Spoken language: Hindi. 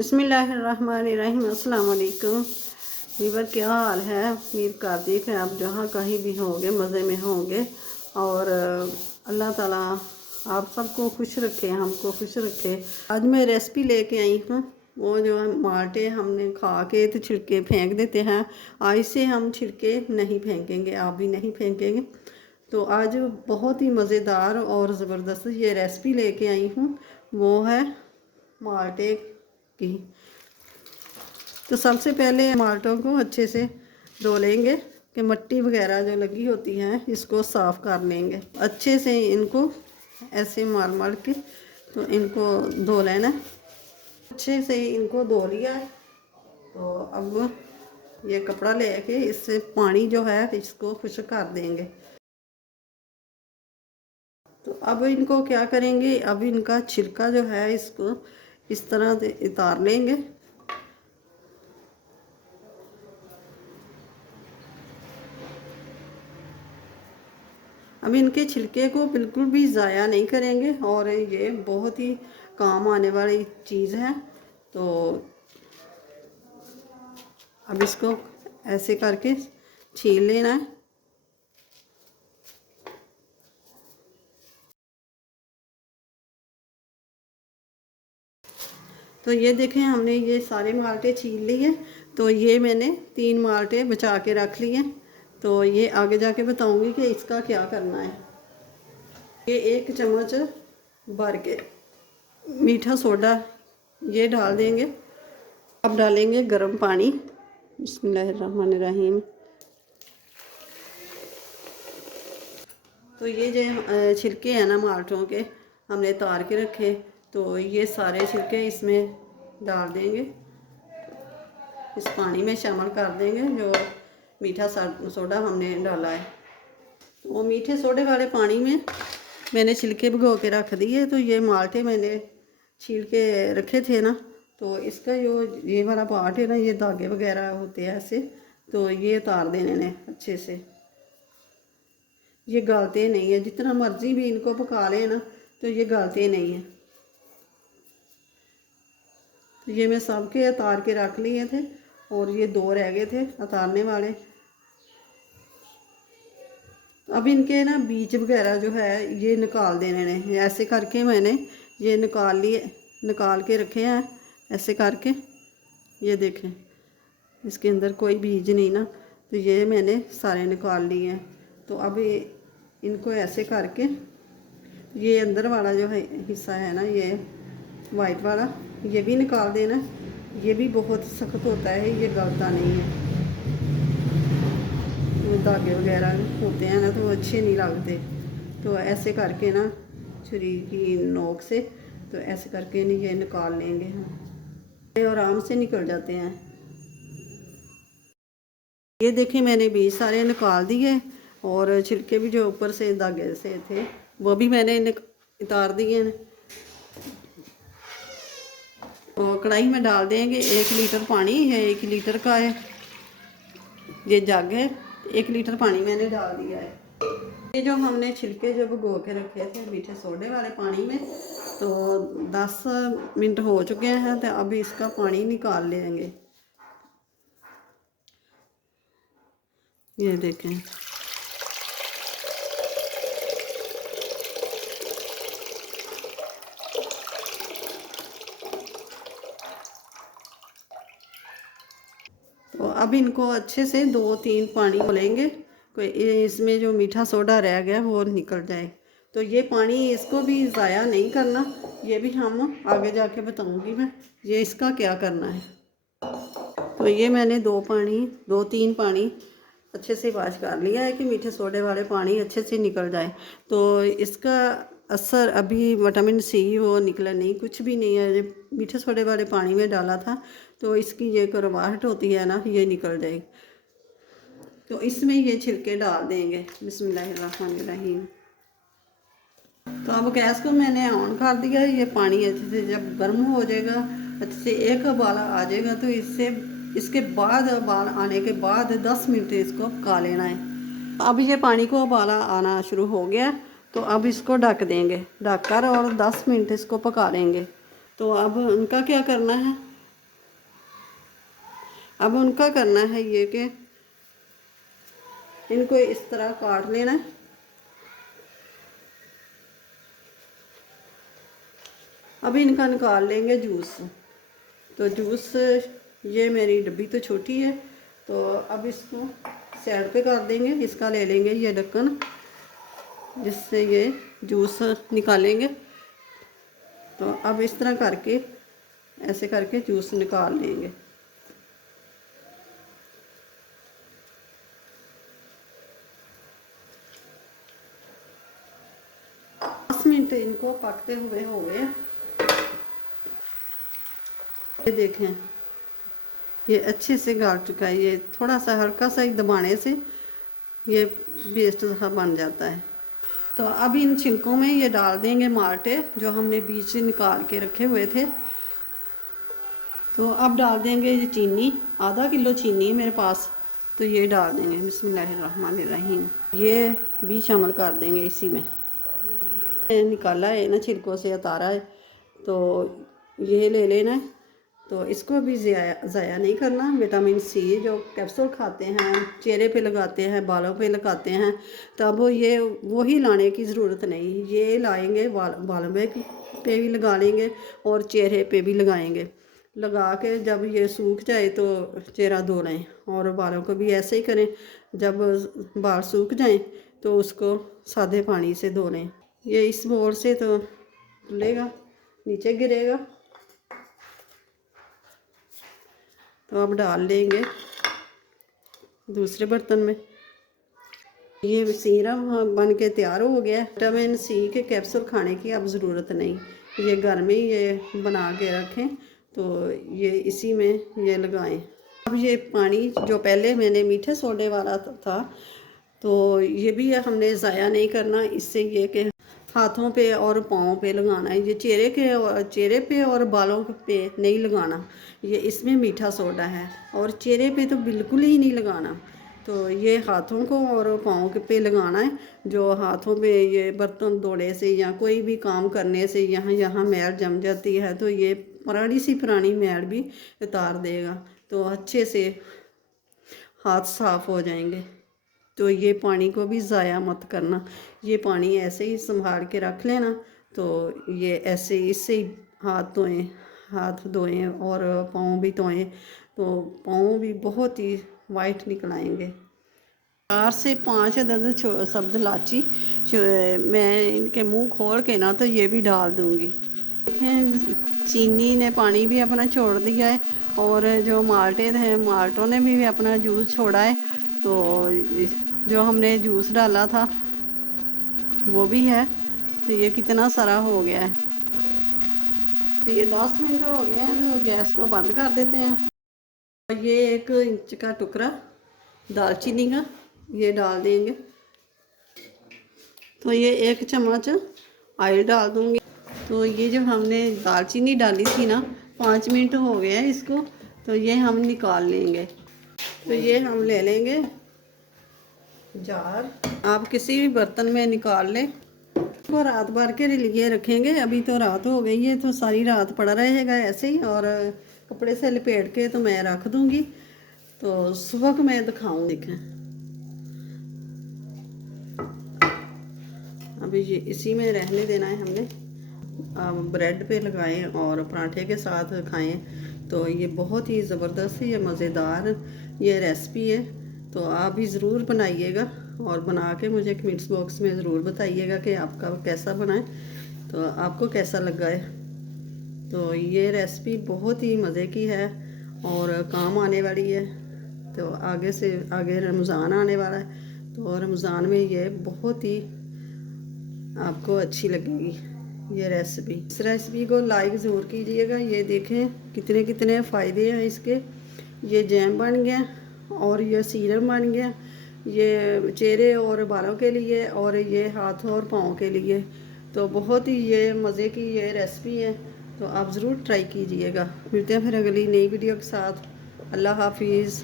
बिस्मिल्लाहिर्रहमानिर्रहीम। अस्सलाम वालेकुम वीवर, क्या हाल है? उम्मीद करती है आप जहाँ कहीं भी होंगे मज़े में होंगे और अल्लाह ताला आप सबको खुश रखे, हमको खुश रखे। आज मैं रेसिपी लेके आई हूँ। वो जो है माल्टे हमने खा के तो छिलके फेंक देते हैं, आज से हम छिलके नहीं फेंकेंगे, आप भी नहीं फेंकेंगे। तो आज बहुत ही मज़ेदार और ज़बरदस्त ये रेसिपी लेके आई हूँ, वो है माल्टे की। तो सबसे पहले माल्टों को अच्छे से धो लेंगे कि मिट्टी वगैरह जो लगी होती है इसको साफ़ कर लेंगे अच्छे से। इनको ऐसे मार मार के तो इनको धो लेना। अच्छे से इनको धो लिया है तो अब ये कपड़ा लेके इससे पानी जो है इसको खुश्क कर देंगे। तो अब इनको क्या करेंगे, अब इनका छिलका जो है इसको इस तरह से उतार लेंगे। अब इनके छिलके को बिल्कुल भी ज़ाया नहीं करेंगे और ये बहुत ही काम आने वाली चीज़ है। तो अब इसको ऐसे करके छील लेना है। तो ये देखें, हमने ये सारे माल्टे छील लिए। तो ये मैंने 3 माल्टे बचा के रख लिए। तो ये आगे जाके बताऊंगी कि इसका क्या करना है। ये 1 चम्मच भर के मीठा सोडा ये डाल देंगे। अब डालेंगे गर्म पानी। बिस्मिल्लाहिर्रहमानिर्रहीम। तो ये जो छिलके हैं ना माल्टों के हमने उतार के रखे, तो ये सारे छिलके इसमें डाल देंगे, इस पानी में शामिल कर देंगे जो मीठा सोडा हमने डाला है। तो वो मीठे सोडे वाले पानी में मैंने छिलके भिगो के रख दिए। तो ये माल्टे मैंने छील के रखे थे ना, तो इसका जो ये वाला पार्ट है ना, ये धागे वगैरह होते हैं ऐसे, तो ये उतार देने ने अच्छे से। ये गलते नहीं है, जितना मर्जी भी इनको पका लें ना तो ये गलते नहीं है। तो ये मैं सबके उतार के रख लिए थे और ये 2 रह गए थे उतारने वाले। अब इनके ना बीज वगैरह जो है ये निकाल देने ने। ऐसे करके मैंने ये निकाल के रखे हैं ऐसे करके। ये देखें, इसके अंदर कोई बीज नहीं ना, तो ये मैंने सारे निकाल लिए हैं। तो अब इनको ऐसे करके ये अंदर वाला जो है हिस्सा है ना, ये वाइट वाला, ये भी निकाल देना। ये भी बहुत सख्त होता है, ये गलता नहीं है। धागे वगैरह होते हैं ना तो अच्छे नहीं लगते। तो ऐसे करके ना छुरी की नोक से तो ऐसे करके नहीं ये निकाल लेंगे हम, और आराम से निकल जाते हैं। ये देखें, मैंने बीज सारे निकाल दिए और छिलके भी जो ऊपर से धागे से थे वो भी मैंने उतार दिए हैं। तो कढ़ाई में डाल देंगे 1 लीटर पानी है। 1 लीटर का है ये जग है, 1 लीटर पानी मैंने डाल दिया है। ये जो हमने छिलके जब भिगो के रखे थे मीठे सोडे वाले पानी में, तो 10 मिनट हो चुके हैं। तो अब इसका पानी निकाल लेंगे। ये देखें, तो अब इनको अच्छे से 2-3 पानी लेंगे, कोई इसमें जो मीठा सोडा रह गया वो निकल जाए। तो ये पानी इसको भी ज़ाया नहीं करना, ये भी हम आगे जाके बताऊंगी मैं ये इसका क्या करना है। तो ये मैंने 2-3 पानी अच्छे से वॉश कर लिया है कि मीठे सोडे वाले पानी अच्छे से निकल जाए। तो इसका असर अभी विटामिन सी वो निकला नहीं, कुछ भी नहीं है। जब मीठे सोडे वाले पानी में डाला था तो इसकी ये करवाहट होती है ना, ये निकल जाएगी। तो इसमें ये छिलके डाल देंगे। बिस्मिल्लाहिर्रहमानिर्रहीम। तो अब गैस को मैंने ऑन कर दिया। ये पानी अच्छे से जब गर्म हो जाएगा, अच्छे से एक उबाला आ जाएगा, तो इसके बाद उबाल आने के बाद 10 मिनट इसको पका लेना है। अब ये पानी को उबाला आना शुरू हो गया, तो अब इसको ढक देंगे, ढक कर और 10 मिनट इसको पका लेंगे। तो अब उनका क्या करना है, अब उनका करना है ये कि इनको इस तरह काट लेना है। अब इनका निकाल लेंगे जूस। तो जूस, ये मेरी डब्बी तो छोटी है, तो अब इसको साइड पे कर देंगे। इसका ले लेंगे ये ढक्कन, जिससे ये जूस निकालेंगे। तो अब इस तरह करके, ऐसे करके जूस निकाल लेंगे। मिनट इनको पकते हुए हो गए। ये देखें, ये अच्छे से गाल चुका है। ये थोड़ा सा हल्का सा ही दबाने से ये पेस्ट सा बन जाता है। तो अब इन छिलकों में ये डाल देंगे माल्टे, जो हमने बीच से निकाल के रखे हुए थे। तो अब डाल देंगे ये चीनी, आधा किलो चीनी है मेरे पास, तो ये डाल देंगे। बिस्मिल्लाहिर्रहमानिर्रहीम। ये भी शामिल कर देंगे इसी में। निकाला है ना, छिलकों से उतारा है, तो ये ले लेना है। तो इसको भी ज़ाया नहीं करना। विटामिन सी जो कैप्सूल खाते हैं, चेहरे पे लगाते हैं, बालों पे लगाते हैं, तब ये वही लाने की ज़रूरत नहीं। ये लाएंगे, बालों पे भी लगा लेंगे और चेहरे पे भी लगाएंगे। लगा के जब ये सूख जाए तो चेहरा धो लें, और बालों को भी ऐसे ही करें। जब बाल सूख जाएं तो उसको सादे पानी से धो लें। ये इस बोल से तो खुलेगा, नीचे गिरेगा। तो अब डाल लेंगे दूसरे बर्तन में। ये सीरम बन के तैयार हो गया। विटामिन सी के कैप्सूल खाने की अब ज़रूरत नहीं, ये घर में ही ये बना के रखें। तो ये इसी में ये लगाएं। अब ये पानी जो पहले मैंने मीठे सोडे वाला था, तो ये भी हमने ज़ाया नहीं करना। इससे ये कि हाथों पे और पाँव पे लगाना है। ये चेहरे पे और बालों पे नहीं लगाना। ये इसमें मीठा सोडा है, और चेहरे पे तो बिल्कुल ही नहीं लगाना। तो ये हाथों को और पाँव पे लगाना है। जो हाथों पे ये बर्तन धोने से या कोई भी काम करने से यहाँ मैल जम जाती है, तो ये पुरानी मैल भी उतार देगा। तो अच्छे से हाथ साफ हो जाएंगे। तो ये पानी को भी ज़ाया मत करना। ये पानी ऐसे ही संभाल के रख लेना। तो ये ऐसे इससे ही हाथ धोएं और पाँव भी धोएं, तो पाँव भी बहुत ही वाइट निकल आएंगे। 4 से 5 अदद सब्ज़ इलायची मैं इनके मुंह खोल के ना तो ये भी डाल दूँगी। देखें, चीनी ने पानी भी अपना छोड़ दिया है, और जो माल्टे हैं, माल्टों ने भी अपना जूस छोड़ा है। तो जो हमने जूस डाला था वो भी है। तो ये कितना सारा हो गया है। तो ये 10 मिनट हो गए हैं, तो गैस को बंद कर देते हैं। ये 1 इंच का टुकड़ा दालचीनी का ये डाल देंगे। तो ये 1 चम्मच ऑयल डाल दूँगी। तो ये जो हमने दालचीनी डाली थी ना, 5 मिनट हो गए हैं इसको, तो ये हम निकाल लेंगे। तो ये हम ले लेंगे जार। आप किसी भी बर्तन में निकाल लें। वो रात भर के लिए रखेंगे। अभी तो रात हो गई है, तो सारी रात पड़ा रहेगा ऐसे ही, और कपड़े से लपेट के तो मैं रख दूँगी। तो सुबह को मैं दिखाऊँ। देखें, अभी ये इसी में रहने देना है हमने। ब्रेड पे लगाएं और पराठे के साथ खाएं। तो ये बहुत ही ज़बरदस्त, ये मज़ेदार ये रेसिपी है। तो आप भी ज़रूर बनाइएगा, और बना के मुझे कमेंट्स बॉक्स में ज़रूर बताइएगा कि आपका कैसा बना है, तो आपको कैसा लगा है। तो ये रेसिपी बहुत ही मज़े की है और काम आने वाली है। तो आगे रमज़ान आने वाला है, तो रमज़ान में ये बहुत ही आपको अच्छी लगेगी ये रेसिपी। इस रेसिपी को लाइक ज़रूर कीजिएगा। ये देखें कितने कितने फ़ायदे हैं इसके। ये जैम बन गया, और ये सीरम बन गया, ये चेहरे और बालों के लिए, और ये हाथों और पाँव के लिए। तो बहुत ही ये मज़े की ये रेसिपी है। तो आप ज़रूर ट्राई कीजिएगा। मिलते हैं फिर अगली नई वीडियो के साथ। अल्लाह हाफिज़।